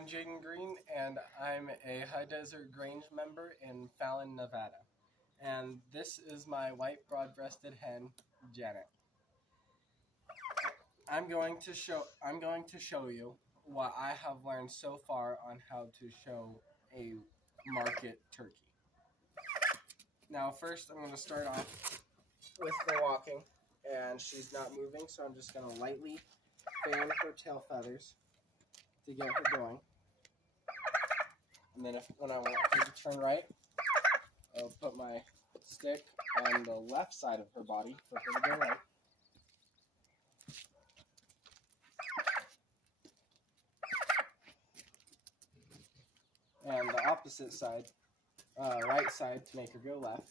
I'm Jaden Green, and I'm a High Desert Grange member in Fallon, Nevada. And this is my white broad-breasted hen, Janet. I'm going to show you what I have learned so far on how to show a market turkey. Now, first, I'm going to start off with the walking, and she's not moving, so I'm just going to lightly fan her tail feathers to get her going. And then when I want her to turn right, I'll put my stick on the left side of her body for her to go right. And the opposite side, right side, to make her go left.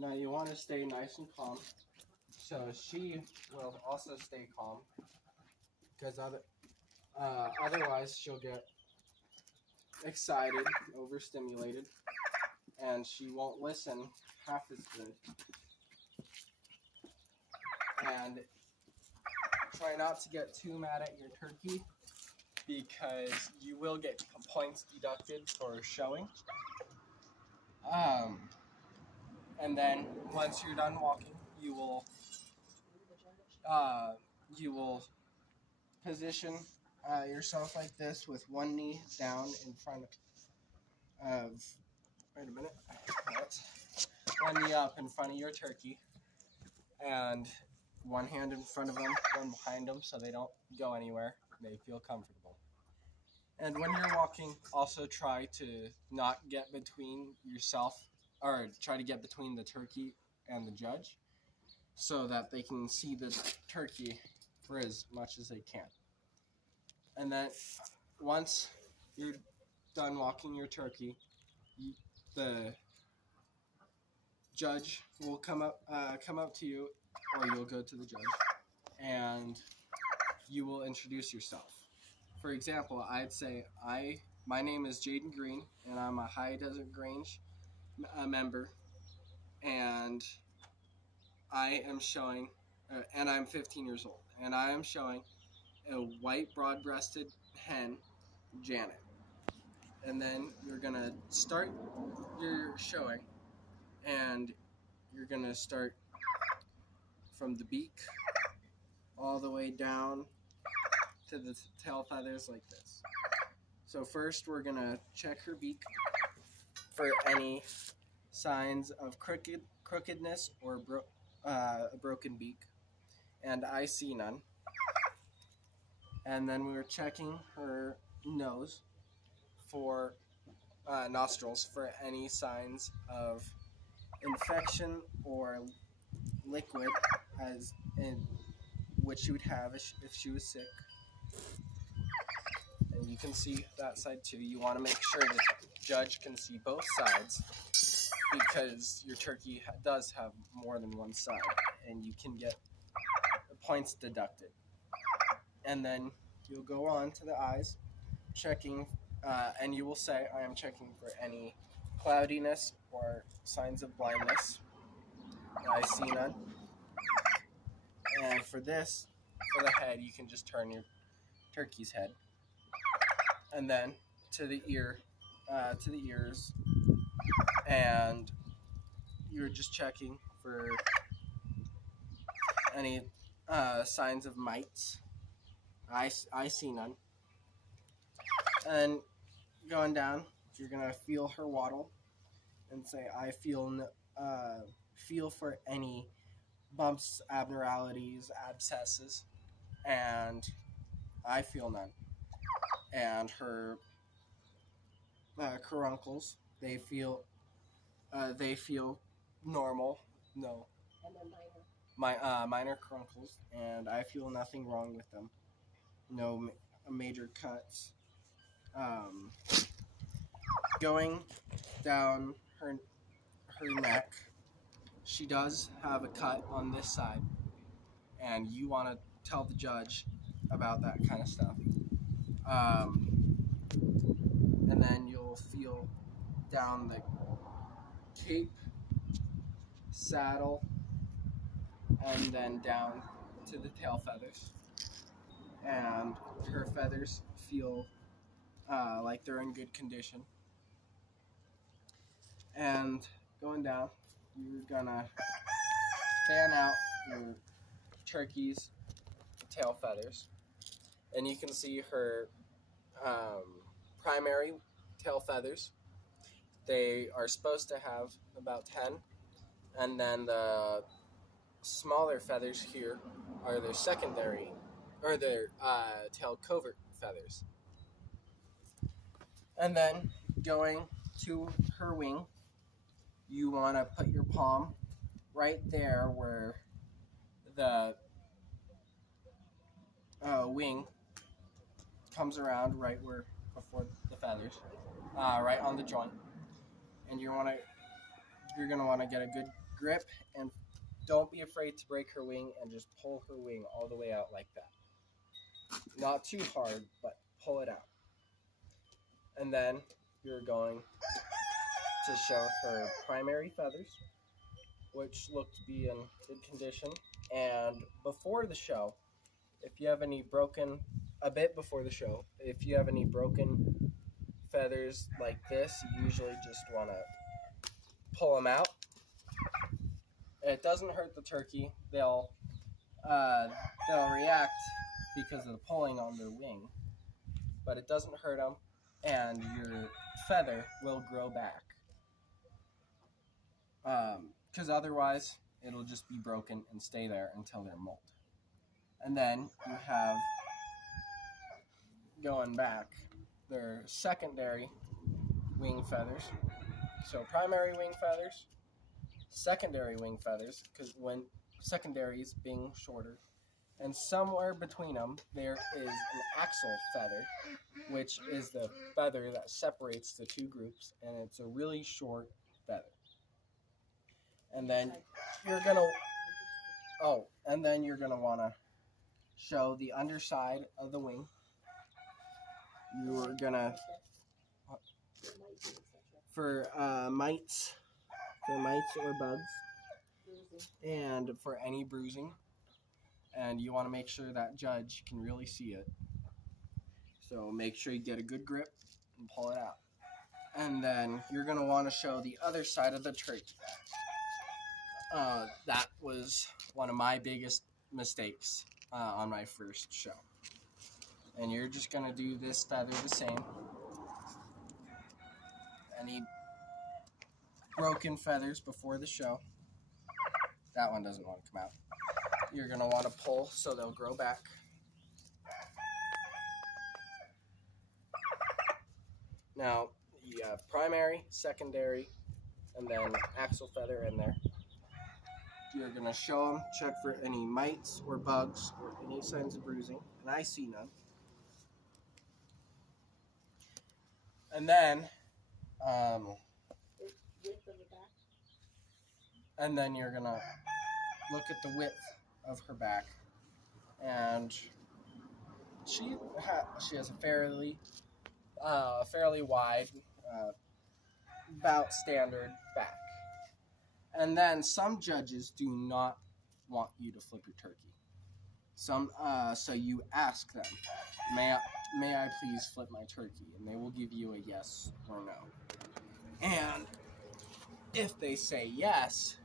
Now you want to stay nice and calm, so she will also stay calm, because otherwise she'll get excited, overstimulated, and she won't listen half as good. And try not to get too mad at your turkey, because you will get points deducted for showing. And then once you're done walking, you will position yourself like this with one knee down in front of. Wait a minute. One knee up in front of your turkey, and one hand in front of them, one behind them, so they don't go anywhere. They feel comfortable. And when you're walking, also try to not get between yourself, or try to get between the turkey and the judge, so that they can see the turkey for as much as they can. And then once you're done walking your turkey, the judge will come up to you, or you'll go to the judge, and you will introduce yourself. For example, I'd say, my name is Jaden Green, and I'm a High Desert Grange member, and I am showing, and I'm 15 years old, and I am showing a white broad-breasted hen, Janet. And then you're gonna start your showing, and you're gonna start from the beak all the way down to the tail feathers like this. So first we're gonna check her beak for any signs of crookedness or a broken beak, and I see none. And then we were checking her nose for nostrils for any signs of infection or liquid, as in which she would have if she was sick. And you can see that side too. You want to make sure the judge can see both sides, because your turkey does have more than one side, and you can get points deducted. And then you'll go on to the eyes, checking, and you will say, I am checking for any cloudiness or signs of blindness. I see none. And for the head, you can just turn your turkey's head. And then to the ears, and you're just checking for any signs of mites. I see none. And going down, you're gonna feel her waddle and say, I feel for any bumps, abnormalities, abscesses, and I feel none. And her caruncles, they feel normal. No. And then Minor caruncles, and I feel nothing wrong with them. No major cuts. Going down her neck, she does have a cut on this side, and you want to tell the judge about that kind of stuff. feel down the cape, saddle, and then down to the tail feathers. And her feathers feel like they're in good condition. And going down, you're gonna fan out your turkey's tail feathers. And you can see her primary tail feathers. They are supposed to have about 10. And then the smaller feathers here are their secondary, or their tail covert feathers. And then going to her wing, you want to put your palm right there where the wing comes around, right where before the feathers, right on the joint. And you're gonna want to get a good grip, and don't be afraid to break her wing, and just pull her wing all the way out like that. Not too hard, but pull it out. And then you're going to show her primary feathers, which look to be in good condition. And before the show, if you have any broken feathers like this, you usually just want to pull them out. It doesn't hurt the turkey. They'll react because of the pulling on their wing, but it doesn't hurt them, and your feather will grow back. Because otherwise, it'll just be broken and stay there until they're molt. And then you have, going back, their secondary wing feathers. So primary wing feathers, secondary wing feathers, because when secondaries being shorter, and somewhere between them there is an axle feather, which is the feather that separates the two groups, and it's a really short feather. And then you're gonna want to show the underside of the wing. You're gonna for mites or bugs, and for any bruising. And you want to make sure that judge can really see it. So make sure you get a good grip and pull it out. And then you're going to want to show the other side of the turkey. That was one of my biggest mistakes on my first show. And you're just going to do this feather the same. Any broken feathers before the show, that one doesn't want to come out. You're going to want to pull so they'll grow back. Now, you have primary, secondary, and then axle feather in there. You're going to show them, check for any mites or bugs or any signs of bruising, and I see none. And then, you're going to look at the width of her back, and she has a fairly wide, about standard back. And then some judges do not want you to flip your turkey. So you ask them, may I please flip my turkey? And they will give you a yes or no. And if they say yes,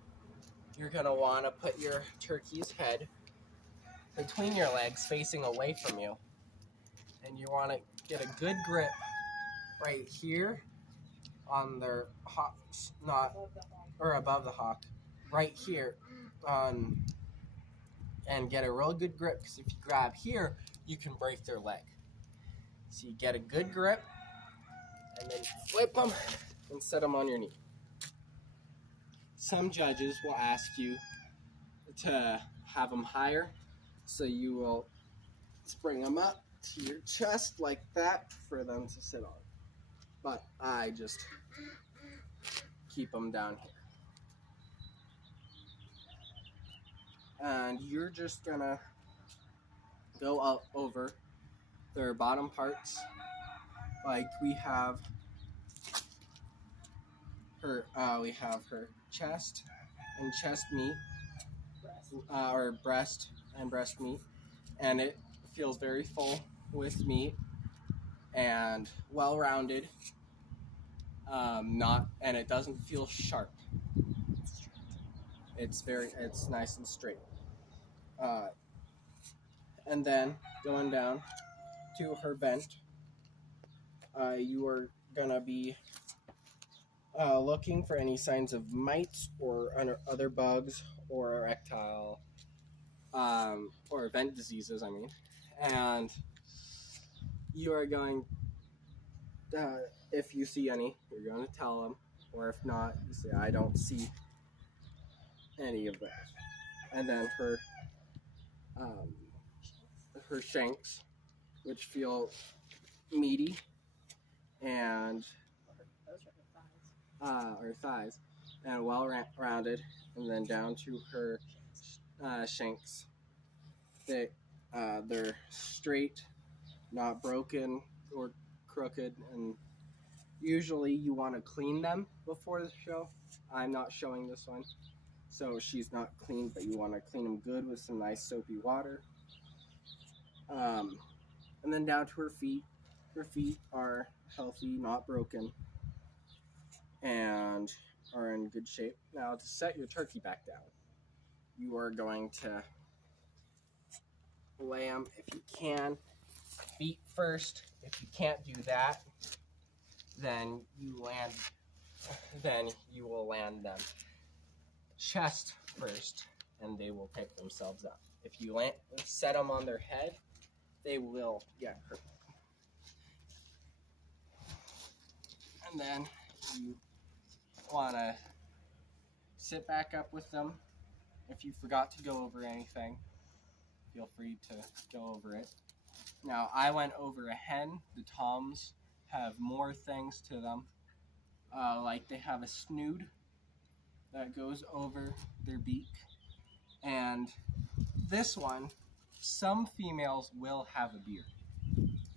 you're going to want to put your turkey's head between your legs facing away from you. And you want to get a good grip right here on their hocks, above the hock, right here, and get a real good grip, because if you grab here, you can break their leg. So you get a good grip, and then flip them and set them on your knee. Some judges will ask you to have them higher, so you will spring them up to your chest like that for them to sit on. But I just keep them down here. And you're just gonna go up over their bottom parts, like we have we have her chest and chest meat, or breast and breast meat, and it feels very full with meat and well-rounded. And it doesn't feel sharp. It's nice and straight. And then going down to her vent, you are gonna be looking for any signs of mites or other bugs or erectile or vent diseases. I mean, and you are going. If you see any, you're going to tell them, or if not, you say, "I don't see any of those." And then her shanks, which feel meaty, and her thighs, and well rounded, and then down to her shanks. They're straight, not broken or crooked, and usually you want to clean them before the show. I'm not showing this one, so she's not clean, but you want to clean them good with some nice soapy water. And then down to her feet. Her feet are healthy, not broken, and are in good shape. Now, to set your turkey back down, you are going to lay them, if you can, feet first. If you can't do that, then you will land them chest first, and they will pick themselves up. If you set them on their head, they will get hurt. And then you want to sit back up with them. If you forgot to go over anything, feel free to go over it. Now, I went over a hen. The toms have more things to them. Like they have a snood that goes over their beak. And this one, some females will have a beard.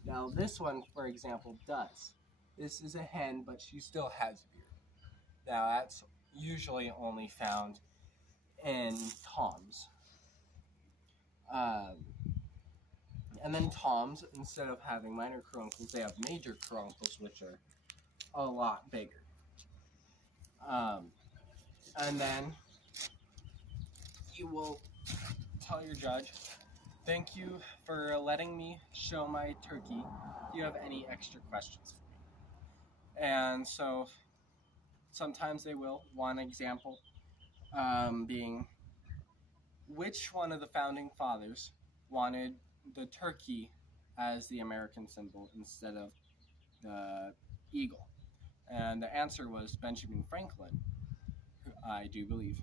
Now, this one, for example, does. This is a hen, but she still has a beard. Now, that's usually only found in toms. And then toms, instead of having minor caruncles, they have major caruncles, which are a lot bigger. And then you will tell your judge, "Thank you for letting me show my turkey. Do you have any extra questions for me?" And so sometimes they will. One example being, which one of the founding fathers wanted the turkey as the American symbol instead of the eagle? And the answer was Benjamin Franklin, I do believe.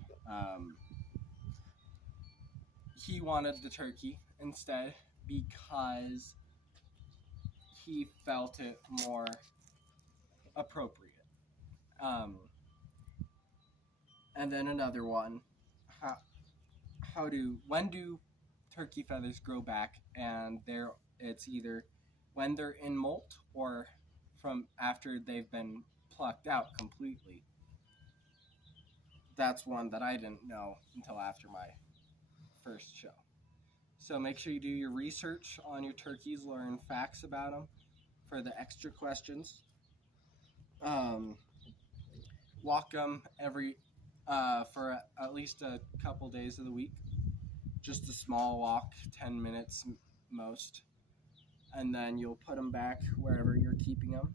He wanted the turkey instead because he felt it more appropriate. And then another one, when do turkey feathers grow back? And it's either when they're in molt or from after they've been plucked out completely. That's one that I didn't know until after my first show. So make sure you do your research on your turkeys, learn facts about them for the extra questions. Walk them for at least a couple days of the week. Just a small walk, 10 minutes most. And then you'll put them back wherever you're keeping them.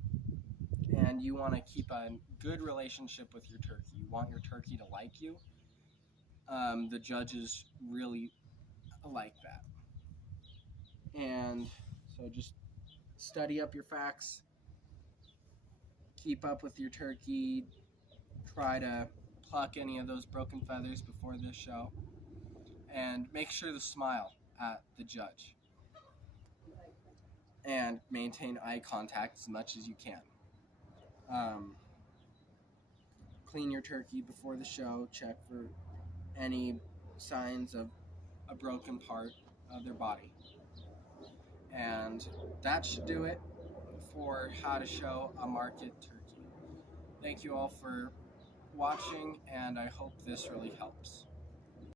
And you want to keep a good relationship with your turkey. You want your turkey to like you. The judges really like that. And so just study up your facts. Keep up with your turkey. Try to pluck any of those broken feathers before this show. And make sure to smile at the judge. And maintain eye contact as much as you can. Clean your turkey before the show. Check for any signs of a broken part of their body. And that should do it for how to show a market turkey. Thank you all for watching, and I hope this really helps.